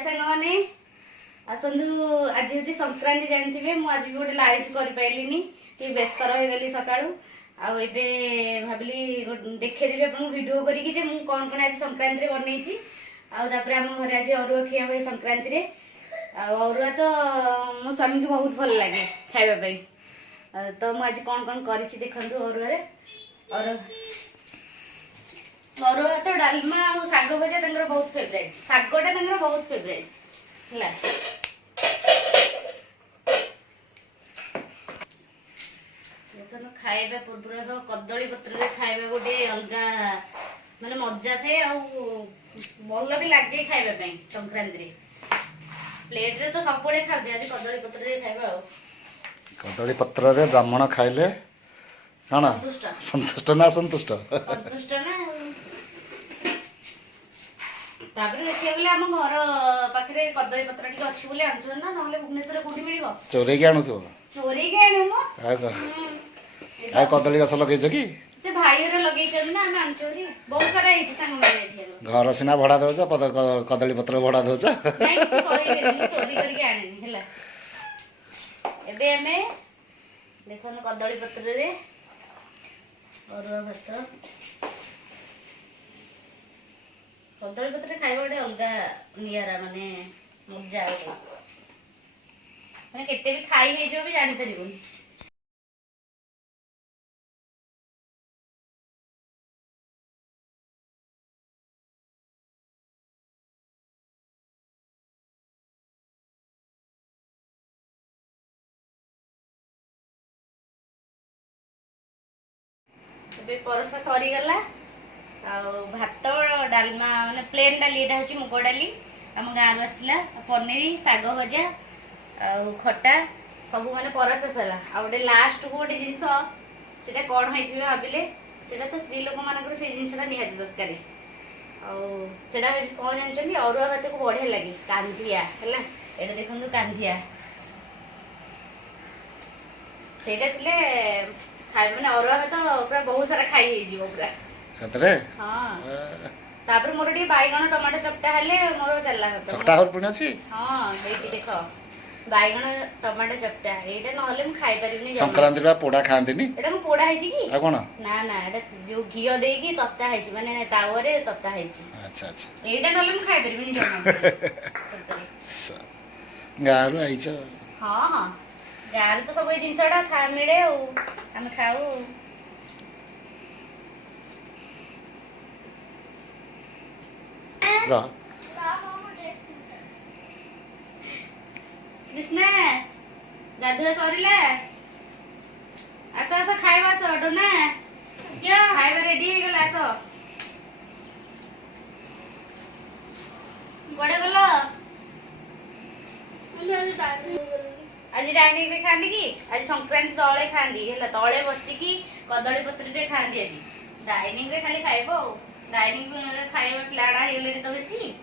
हाय सांगने आसतु आज हूँ संक्रांति जानते हैं मुझे भी गोटे लाइव कर पाइलिनी टी व्यस्त रहीगली सका भाविली देखेदेवी आपको वीडियो करके कौन कौन आज संक्रांति बनई आपर आम घर आज अरुआ खिया हुए संक्रांति अरुआ तो मो स्वामी को बहुत भल लगे खावाई तो मुझे आज कौन कौन कर देखु अरुआ अरुआ तो डालमा और शाग भजा बहुत फेवरेट शागटा बहुत फेवरेट है खाइबा पूर्व कदली पत्र खाइबा गोटे अलग माने मजा थे भल भी लगे खाइबा संक्रांति प्लेट रे तो सब खाऊ आज कदली पत्र खाइबा कदली पत्र रे ब्राह्मण खाइले कौन संतुष्ट ना संतुष्ट संतुष्ट ना तापर देखिया गले हम घर पाखरे कदली पत्र टिक अछि बोले आनछु ना नहले भुवनेश्वर कोठी मिलिबो चोरी के आनु तो चोरी के आनु मो आ कदली गछ लगेछ कि से भाई रे लगेछन ना हम आनछोरी बहुत सारा एछि संग माने एठी घर सिना भड़ा दोछ कदली पत्र भड़ा दोछ नहीं किछ कहि चोरी करके आनेनी हैला एबे हमें देखो न कदली पत्र रे अरुआ भात कदली पत्र खाइबा गोटे अलग नियारा माने मजा माने केते भी खाई हे जो भी जानि परिबोनी परसा सरी गला भात डालमा माने प्लेन डाली एटा होची मुग डाली हम गाँव रु आसला पनीर साग भजा खटा सब माने परसा सला आ गोटे लास्ट को गोटे जिनस सेटा कौन होइथिबे भाबिले सेटा तो स्त्री लोक मानकर से जिनसटा निहाती दरकार सेटा कौन जानछन्ती अरुआ भात को बढ़िया लगे कांधिया हैला एटा देखंतु कांधिया सेटा थिले खाइ माने अरुआ भात पूरा बहुत सारा खाई हे जीवो पूरा सतरे हां तापर मोर डी बाइगण टमाटो चपटा हेले मोर चलला भात चपटा और पुणी अछि हां देख देखो बाइगण टमाटो चपटा एटा नहले हम खाइ परिबनी संक्रांति रा पोड़ा खांदिनी एटा को पोड़ा हेछि की आ कोन ना ना एटा जो घियो देकी तत्ता हेछि माने तावा रे तत्ता हेछि अच्छा अच्छा एटा नहले हम खाइ परिबनी जमा गारू आइछ हां हां गार तो सब जिनसटा खा मिले हम खाऊ कृष्णा गाधुआ सरिला आस आस खाइबा आस डोना क्या खाइबा रेडी हे गेला आस बड़े गलो आज डाइनिंग रे खांदी की आज संक्रांति तळे खांदी हैला तळे बसी की कदली पत्र रे खांदी आज डाइनिंग रे खाली खाइबो डाइनिंग रे खाइबा प्लाडा हेले तो बेसी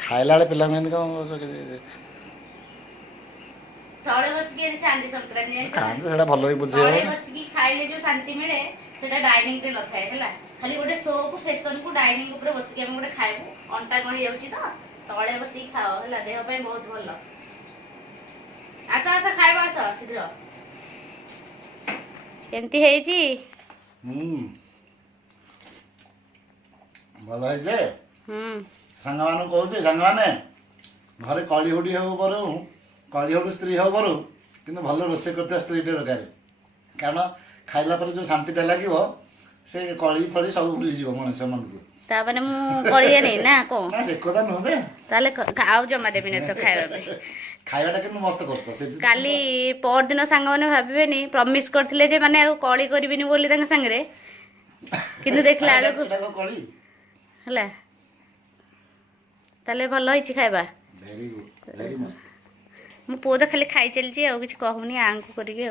खाइला ले पिला में का तळे बसी की खांदी संक्रांति खांदी सेटा भलो ही बुझे तळे बसी की खाइले जो शांति मिले सेटा डाइनिंग रे न खाए हैला खाली गोटे सोप फैशन को डाइनिंग ऊपर बसी के हम गोटे खाइबो अंटा कहि जाउची तो तळे बसी खाओ हैला देह पे बहुत भलो आसा आसा खाइबा आसा शीघ्र केमती हेजी भल है जे सांग मान कहूँ सांग मैंने घरे कलिहुडी हो बरु कलिहुडी स्त्री हो बरु कि भल रोषे करता स्त्री टे दरकार कारण खाइला पर जो शांतिटा लगे से कली फली सब भूलीज मनुष्य मन को तापने मु कलिए नहीं ना को ना से कथा नुहे ताले आउ जमा देबी ना खाइबा खाइबाटा कि मस्त करछ से काली पर दिन सांग माने भाबिबेनी प्रॉमिस करथिले जे माने कली करबिनी बोली तांग संग रे किंतु देखला आलो को कली हला ताले भलो होइछि खाइबा वेरी गुड वेरी मस्त मु पोद खाली खाइ चलछि आ किछ कहूनी आंकु करिके